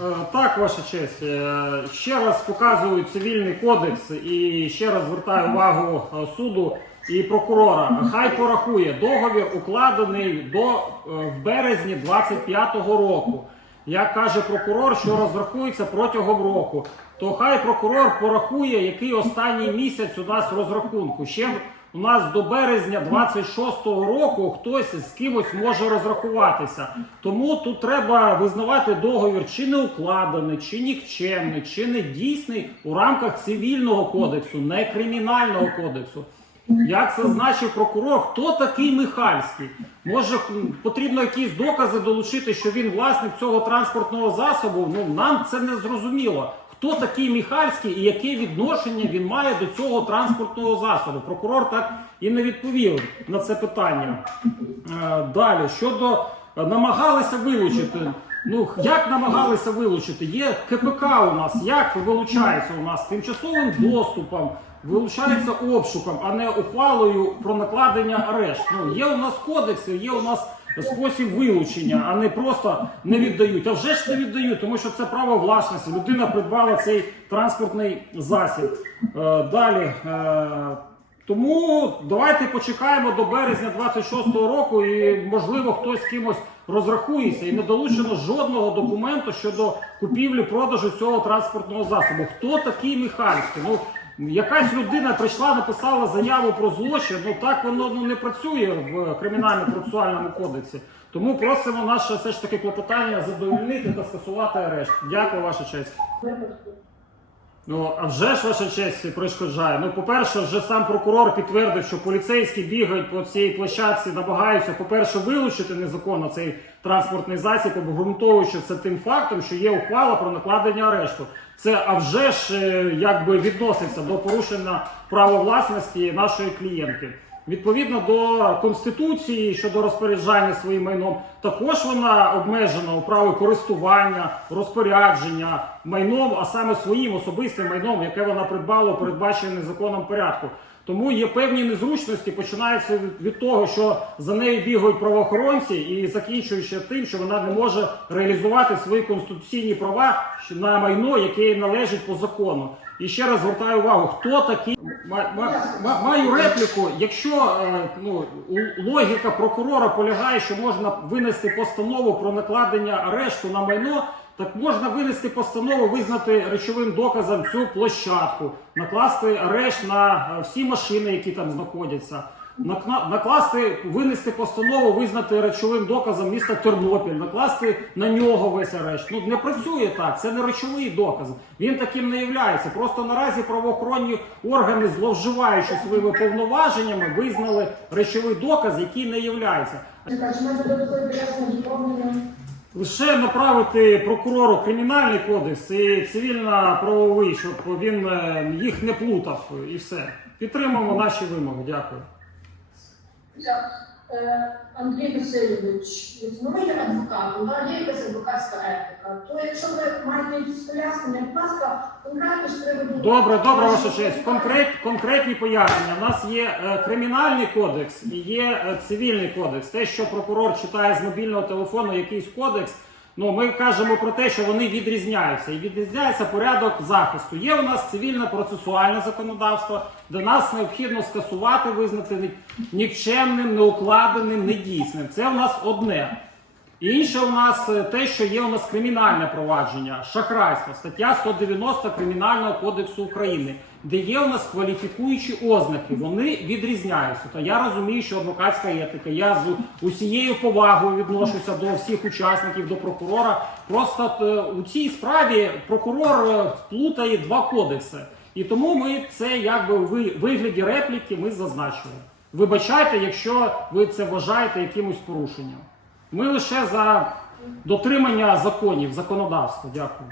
Е, Так, ваша честь. Е, Ще раз показую цивільний кодекс і ще раз звертаю увагу е, суду і прокурора. Хай порахує договір укладений до в березні 25-го року. Як каже прокурор, що розрахується протягом року, то хай прокурор порахує, який останній місяць у нас розрахунку. Ще у нас до березня 26-го року хтось з кимось може розрахуватися. Тому тут треба визнавати договір чи не укладений, чи нікчемний, чи не дійсний у рамках цивільного кодексу, не кримінального кодексу. Як зазначив прокурор, хто такий Михальський? Може, потрібно якісь докази долучити, що він власник цього транспортного засобу? Ну нам це не зрозуміло. Хто такий Михальський і яке відношення він має до цього транспортного засобу? Прокурор так і не відповів на це питання. Е, Далі щодо е, намагалися вилучити. Ну як намагалися вилучити? Є КПК у нас, як вилучається у нас тимчасовим доступом, вилучається обшуком, а не ухвалою про накладення арешт. Ну є у нас кодекси, є у нас спосіб вилучення, а не просто не віддають. А вже ж не віддають, тому що це право власності. Людина придбала цей транспортний засіб. Е, Далі. е, тому давайте почекаємо до березня 26-го року, і можливо хтось з кимось розрахується і не долучено жодного документу щодо купівлі продажу цього транспортного засобу. Хто такий Михайлівський? Ну якась людина прийшла, написала заяву про злочин. Ну так воно ну, не працює в кримінально-процесуальному кодексі. Тому просимо наше все ж таки клопотання задовольнити та скасувати арешт. Дякую, ваша честь. Ну, а вже ж ваша честь перешкоджає. Ну, по-перше, вже сам прокурор підтвердив, що поліцейські бігають по цій площадці, намагаються, по-перше, вилучити незаконно цей транспортний засіб, обґрунтовуючи це тим фактом, що є ухвала про накладення арешту. Це а вже ж е, якби відноситься до порушення права власності нашої клієнтки. Відповідно до конституції щодо розпоряджання своїм майном, також вона обмежена у праві користування, розпорядження майном, а саме своїм особистим майном, яке вона придбала передбачене законом порядку. Тому є певні незручності, починаються від- того, що за нею бігають правоохоронці, і закінчуючи тим, що вона не може реалізувати свої конституційні права на майно, яке їй належить по закону. І ще раз звертаю увагу, хто такий Ма- ма- ма- маю репліку. Якщо е, ну логіка прокурора полягає, що можна винести постанову про накладення арешту на майно, так можна винести постанову, визнати речовим доказом цю площадку, накласти арешт на е, всі машини, які там знаходяться. Накласти, винести постанову, визнати речовим доказом міста Тернопіль, накласти на нього весь арешт. Ну не працює так, це не речовий доказ. Він таким не являється. Просто наразі правоохоронні органи, зловживаючи своїми повноваженнями, визнали речовий доказ, який не являється. Лише направити прокурору кримінальний кодекс і цивільно-правовий, щоб він е, їх не плутав, і все. Підтримуємо наші вимоги. Дякую. Е, Андрій Васильович, ну є адвокатом, да, є якась адвокатська етика. То якщо ви маєте якісь пояснення, будь ласка, конкретно з приводу... Добре, добре, ваша честь. Конкрет, конкретні пояснення. У нас є е, кримінальний кодекс і є е, цивільний кодекс. Те, що прокурор читає з мобільного телефону якийсь кодекс. Ну, ми кажемо про те, що вони відрізняються, і відрізняється порядок захисту. Є у нас цивільне процесуальне законодавство, де нас необхідно скасувати, визнати ні- нікчемним, неукладеним, недійсним. Це у нас одне. Інше у нас е, те, що є у нас кримінальне провадження, шахрайство, стаття 190 Кримінального кодексу України, де є у нас кваліфікуючі ознаки. Вони відрізняються. То я розумію, що адвокатська етика. Я з усією повагою відношуся до всіх учасників, до прокурора. Просто е, у цій справі прокурор е, плутає два кодекси. І тому ми це якби у ви- вигляді репліки ми зазначили. Вибачайте, якщо ви це вважаєте якимось порушенням. Ми лише за дотримання законів, законодавства. Дякую.